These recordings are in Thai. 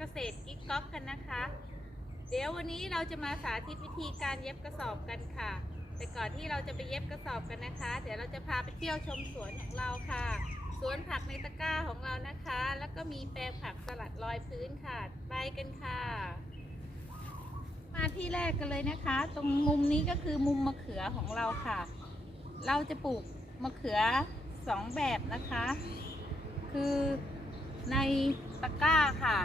เกษตรกิ๊กก๊อกกันนะคะ เดี๋ยววันนี้เราจะมาสาธิตวิธีการเย็บกระสอบกันค่ะ แต่ก่อนที่เราจะไปเย็บกระสอบกันนะคะ เดี๋ยวเราจะพาไปเที่ยวชมสวนของเราค่ะ สวนผักในตะกร้าของเรานะคะ แล้วก็มีแปลงผักสลัดลอยพื้นค่ะ ไปกันค่ะ มาที่แรกกันเลยนะคะ ตรงมุมนี้ก็คือมุมมะเขือของเราค่ะ เราจะปลูกมะเขือสองแบบนะคะ คือในตะกร้าค่ะ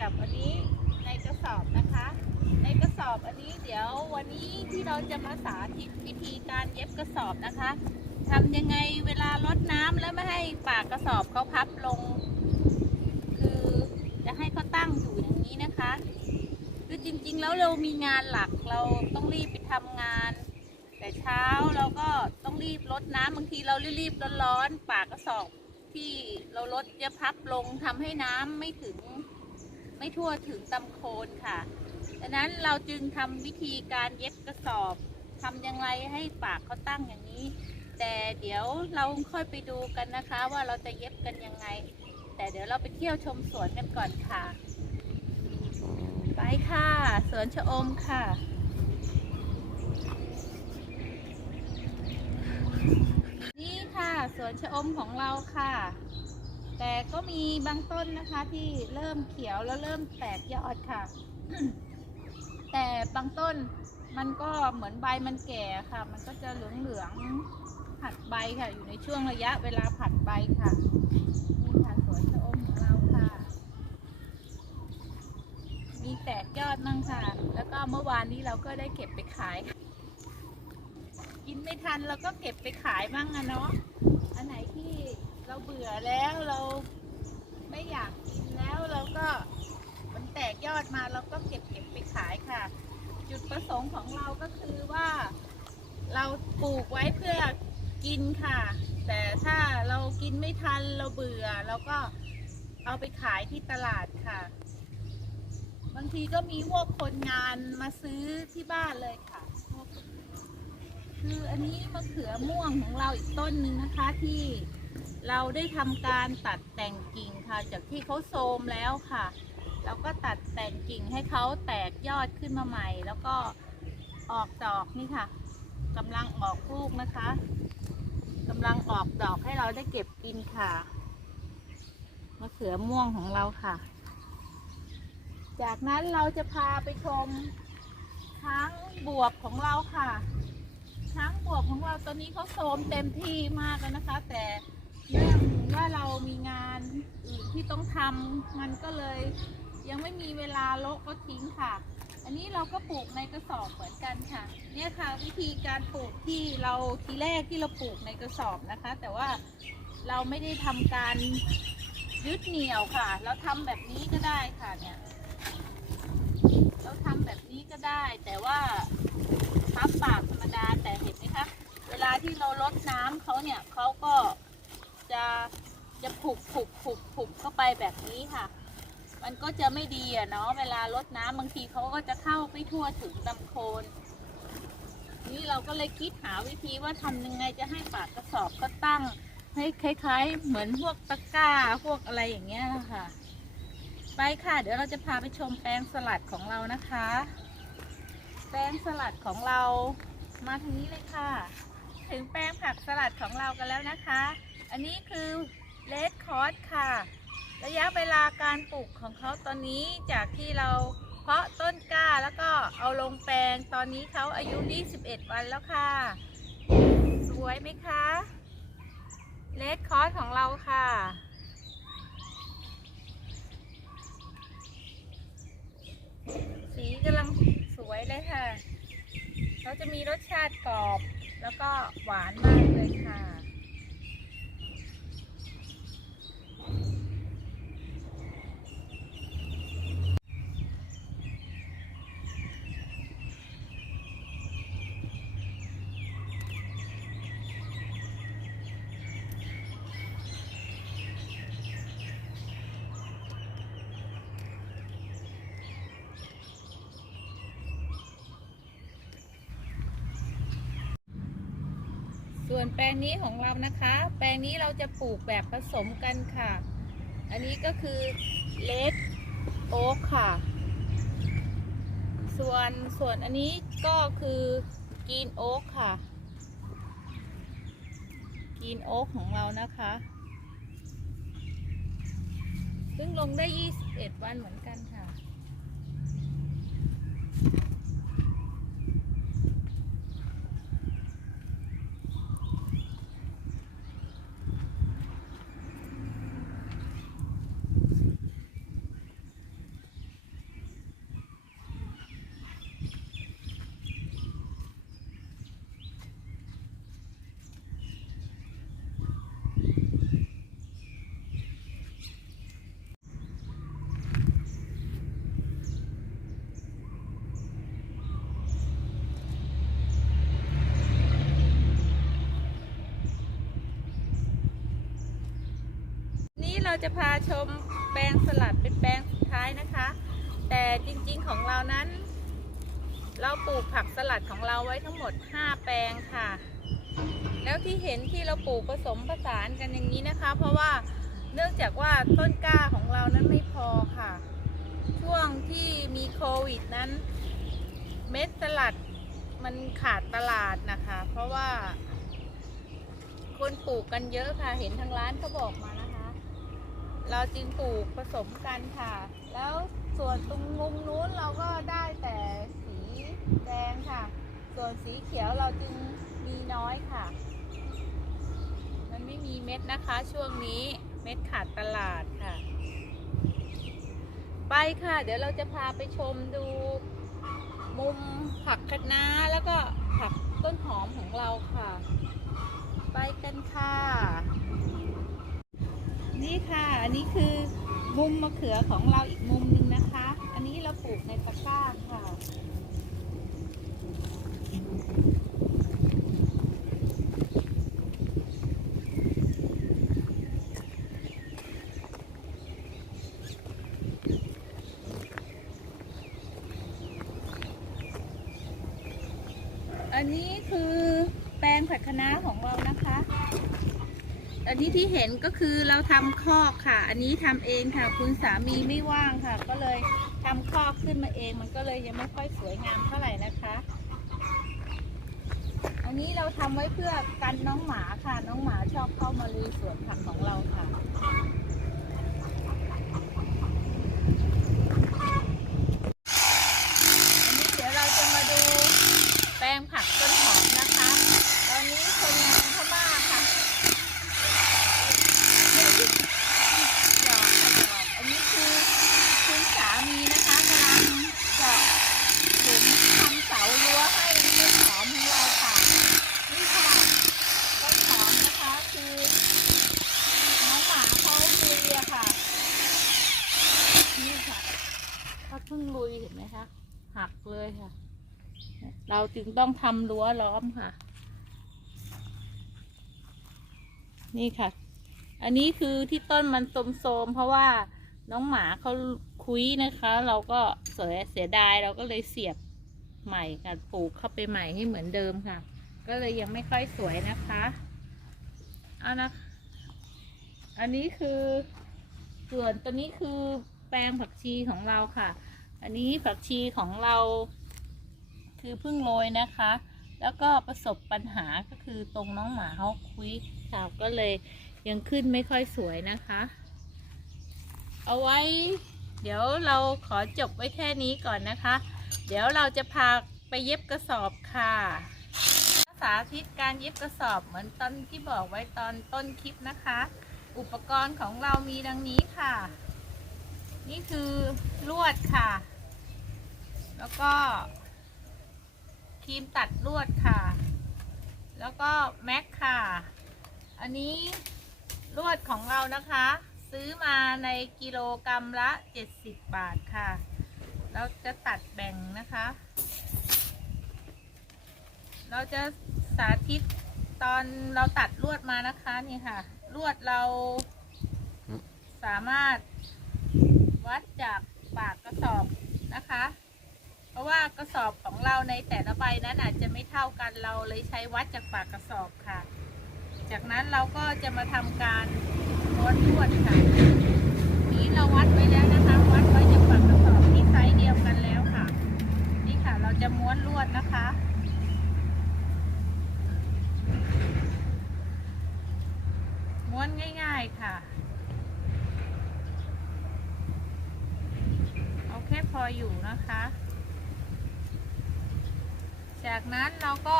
กับอันนี้ในกระสอบนะคะ ในกระสอบอันนี้เดี๋ยววันนี้ที่เราจะมาสาธิตวิธีการเย็บกระสอบนะคะทำยังไงเวลารดน้ำแล้วไม่ให้ปากกระสอบเขาพับลง คือจะให้เขาตั้งอยู่อย่างนี้นะคะ คือจริงๆแล้วเรามีงานหลักเราต้องรีบไปทำงาน แต่เช้าเราก็ต้องรีบรดน้ำบางทีเรารีบๆร้อนๆปากกระสอบที่เราลดจะพับลงทำให้น้ำไม่ถึง ไม่ทั่วถึงตำโคนค่ะดังนั้นเราจึงทำวิธีการเย็บกระสอบทำยังไงให้ปากเขาตั้งอย่างนี้ แต่เดี๋ยวเราค่อยไปดูกันนะคะ ว่าเราจะเย็บกันยังไง แต่เดี๋ยวเราไปเที่ยวชมสวนกันก่อนค่ะ ไปค่ะ สวนชะอมค่ะนี่ค่ะสวนชะอมของเราค่ะ แต่ก็มีบางต้นนะคะที่เริ่มเขียวแล้วเริ่มแตกยอดค่ะ แต่บางต้นมันก็เหมือนใบมันแก่ค่ะ มันก็จะเหลืองๆผัดใบค่ะ อยู่ในช่วงระยะเวลาผัดใบค่ะนี่ค่ะสวนชะอมของเราค่ะ มีแตกยอดมั่งค่ะ แล้วก็เมื่อวานนี้เราก็ได้เก็บไปขาย กินไม่ทันเราก็เก็บไปขายบ้างอะเนาะอันไหน เบื่อแล้วเราไม่อยากกินแล้วเราก็มันแตกยอดมาเราก็เก็บเก็บไปขายค่ะ จุดประสงค์ของเราก็คือว่า เราปลูกไว้เพื่อกินค่ะ แต่ถ้าเรากินไม่ทันเราเบื่อเราก็เอาไปขายที่ตลาดค่ะ บางทีก็มีพวกคนงานมาซื้อที่บ้านเลยค่ะ คืออันนี้มะเขือม่วงของเราอีกต้นหนึ่งนะคะที่ เราได้ทำการตัดแต่งกิ่งค่ะ จากที่เขาโทรมแล้วค่ะ เราก็ตัดแต่งกิ่งให้เขาแตกยอดขึ้นมาใหม่ แล้วก็ออกดอกนี่ค่ะกำลังออกลูกนะคะกำลังออกดอกให้เราได้เก็บกินค่ะมะเขือม่วงของเราค่ะ จากนั้นเราจะพาไปชมช้างบวบของเราค่ะ ช้างบวบของเราตอนนี้เขาโทรมเต็มที่มากแล้วนะคะ แต่ เนื่องว่าเรามีงานอื่นที่ต้องทำมันก็เลย ยังไม่มีเวลาโละก็ทิ้งค่ะ อันนี้เราก็ปลูกในกระสอบเหมือนกันค่ะ เนี่ยค่ะวิธีการปลูกที่เราทีแรกที่เราปลูกในกระสอบนะคะ แต่ว่าเราไม่ได้ทำการยึดเหนี่ยวค่ะ เราทำแบบนี้ก็ได้ค่ะเนี่ย เราทำแบบนี้ก็ได้ แต่ว่าพับปากธรรมดาแต่เห็นไหมคะ เวลาที่เราลดน้ำเขาเนี่ยเขาก็ จะจะผุกผุกผุกผุกเข้าไปแบบนี้ค่ะ มันก็จะไม่ดีอะเนาะเวลาลดน้ำบางทีเขาก็จะเข้าไม่ทั่วถึงลำโคนนี่เราก็เลยคิดหาวิธีว่าทำยังไงจะให้ปากกระสอบก็ตั้งให้คล้ายๆ เหมือนพวกตะกร้าพวกอะไรอย่างเงี้ยค่ะ ไปค่ะ เดี๋ยวเราจะพาไปชมแปลงสลัดของเรานะคะ แปลงสลัดของเรามาทางนี้เลยค่ะ ถึงแปลงผักสลัดของเรากันแล้วนะคะ อันนี้คือเลดคอร์สค่ะ ระยะเวลาการปลูกของเขาตอนนี้จากที่เราเพาะต้นกล้าแล้วก็เอาลงแปลงตอนนี้เขาอายุ 21 วันแล้วค่ะ สวยไหมคะเลดคอร์สของเราค่ะสีกำลังสวยเลยค่ะ เขาจะมีรสชาติกรอบ แล้วก็หวานมากเลยค่ะ วนแปลงนี้ของเรานะคะ แปลงนี้เราจะปลูกแบบผสมกันค่ะ อันนี้ก็คือเลดโอ๊กค่ะ ส่วนส่วนอันนี้ก็คือกรีนโอ๊กค่ะกรีนโอ๊กของเรานะคะซึ่งลงได้ 21 วันเหมือนกันค่ะ นี่ เราจะพาชมแปลงสลัดเป็นแปลงสุดท้ายนะคะ แต่จริงๆของเรานั้น เราปลูกผักสลัดของเราไว้ทั้งหมด 5 แปลงค่ะ แล้วที่เห็นที่เราปลูกผสมผสานกันอย่างนี้นะคะ เพราะว่าเนื่องจากว่าต้นกล้าของเรานั้นไม่พอค่ะ ช่วงที่มีโควิดนั้น เม็ดสลัดมันขาดตลาดนะคะ เพราะว่าคนปลูกกันเยอะค่ะ เห็นทางร้านเขาบอกมานะ เราจึงปลูกผสมกันค่ะ แล้วส่วนตรงมุมนู้นเราก็ได้แต่สีแดงค่ะ ส่วนสีเขียวเราจึงมีน้อยค่ะ มันไม่มีเม็ดนะคะช่วงนี้เม็ดขาดตลาดค่ะ ไปค่ะ เดี๋ยวเราจะพาไปชมดู มุมผักคะน้าแล้วก็ผักต้นหอมของเราค่ะ ไปกันค่ะ นี่ค่ะ อันนี้คือมุมมะเขือของเราอีกมุมหนึ่งนะคะ อันนี้เราปลูกในตะกร้าค่ะ อันนี้คือแปลงผักคะน้าของเรานะคะ อันนี้ที่เห็นก็คือเราทำคอกค่ะ อันนี้ทำเองค่ะ คุณสามีไม่ว่างค่ะ ก็เลยทำคอกขึ้นมาเอง มันก็เลยยังไม่ค่อยสวยงามเท่าไหร่นะคะ อันนี้เราทำไว้เพื่อกันน้องหมาค่ะ น้องหมาชอบเข้ามาลุยสวนผักของเราค่ะ อันนี้เดี๋ยวเราจะมาดูแปลงผักต้นหอมนะคะ ตอนนี้คนงานพม่าค่ะดอกค่ะดอกอันนี้คือคุณสามีนะคะกำลังเจาะหลุมทำเสารั้วให้ต้นหอมของเราค่ะ นี่ค่ะต้นหอมนะคะคือน้องหมาเขาลุยอะค่ะ นี่ค่ะเขาเพิ่งลุยเห็นไหมคะ หักเลยค่ะึงต้องทำรั้วล้อมค่ะ นี่ค่ะ อันนี้คือที่ต้นมันโทมๆเพราะว่าน้องหมาเขาคุยนะคะ เราก็เสียเสียดายเราก็เลยเสียบใหม่ค่ะปลูกเข้าไปใหม่ให้เหมือนเดิมค่ะ ก็เลยยังไม่ค่อยสวยนะคะเอานะอันนี้คือส่วนตัวนี้คือแปลงผักชีของเราค่ะ อันนี้ผักชีของเรา คือเพิ่งโรยนะคะ แล้วก็ประสบปัญหาก็คือตรงน้องหมาเขาคุยค่ะก็เลยยังขึ้นไม่ค่อยสวยนะคะ เอาไว้ เดี๋ยวเราขอจบไว้แค่นี้ก่อนนะคะ เดี๋ยวเราจะพาไปเย็บกระสอบค่ะสาธิตการเย็บกระสอบเหมือนตอนที่บอกไว้ตอนต้นคลิปนะคะ อุปกรณ์ของเรามีดังนี้ค่ะ นี่คือลวดค่ะ แล้วก็ ครีมตัดลวดค่ะ แล้วก็แม็กค่ะ อันนี้ลวดของเรานะคะ ซื้อมาในกิโลกรรัมละ 70 บาทค่ะ เราจะตัดแบ่งนะคะ เราจะสาธิตตอนเราตัดลวดมานะคะนี่ค่ะ ลวดเราสามารถวัดจากปากกระสอบนะคะ ราะว่ากระสอบของเราในแต่ละใบนั้นอาจจะไม่เท่ากันเราเลยใช้วัดจากปากกระสอบค่ะ จากนั้นเราก็จะมาทำการม้วนลวดค่ะ นี้เราวัดไว้แล้วนะคะ วัดไว้จากฝั่งกระสอบที่ไซส์เดียวกันแล้วค่ะ นี่ค่ะเราจะม้วนลวดนะคะม้วนง่าย ๆค่ะเอาแค่พออยู่นะคะ จากนั้นเราก็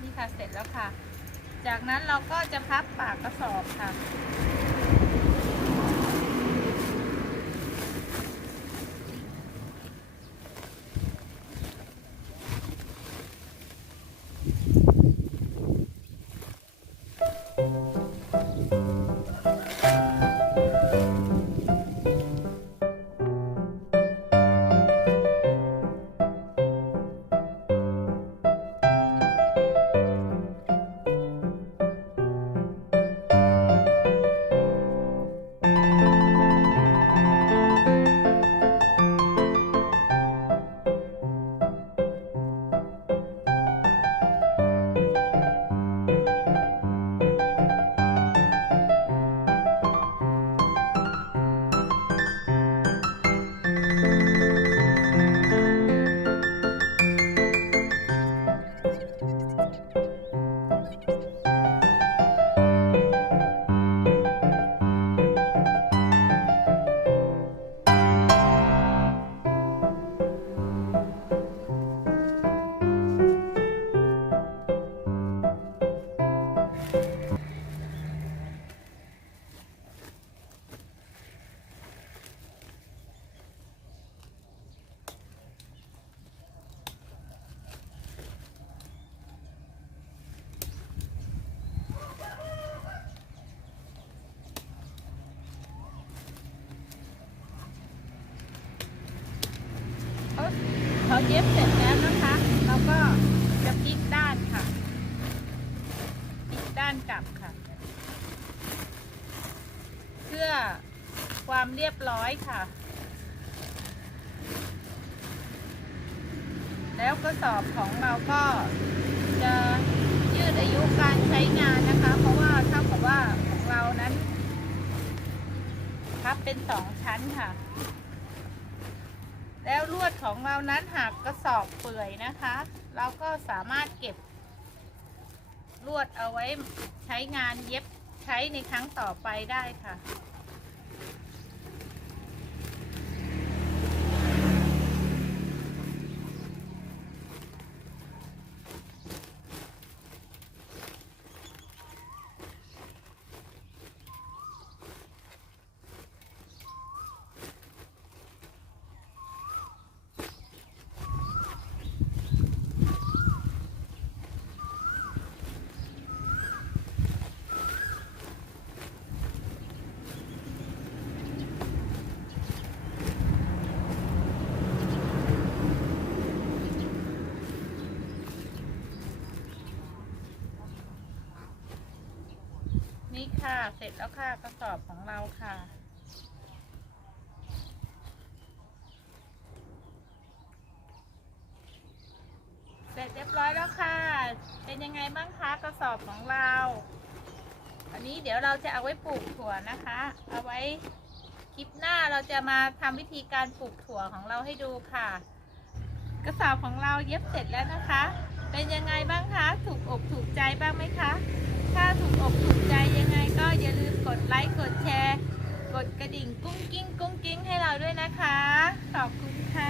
นี่ค่ะเสร็จแล้วค่ะ จากนั้นเราก็จะพับปากกระสอบค่ะ ย็บเสร็จแล้วนะคะ เราก็จะพลิกด้านค่ะพลิกด้านกลับค่ะ เพื่อความเรียบร้อยค่ะ แล้วกระสอบของเราก็จะยืดอายุการใช้งานนะคะ เพราะว่าเท่ากับว่าของเรานั้นพับเป็นสองชั้นค่ะ แล้วลวดของเรานั้นหากกระสอบเปื่อยนะคะ เราก็สามารถเก็บ ลวดเอาไว้ใช้งานเย็บใช้ในครั้งต่อไปได้ค่ะ ค่ะ เสร็จแล้วค่ะกระสอบของเราค่ะ เสร็จเรียบร้อยแล้วค่ะ เป็นยังไงบ้างคะกระสอบของเรา อันนี้เดี๋ยวเราจะเอาไว้ปลูกถั่วนะคะ เอาไว้คลิปหน้าเราจะมาทำวิธีการปลูกถั่วของเราให้ดูค่ะ กระสอบของเราเย็บเสร็จแล้วนะคะ เป็นยังไงบ้างคะ ถูกอกถูกใจบ้างไหมคะ ถ้าถูกอกถูกใจยังไงก็อย่าลืมกดไลค์กดแชร์ กดกระดิ่งกุ้งกิ้งกุ้งกิ้งให้เราด้วยนะคะ ขอบคุณค่ะ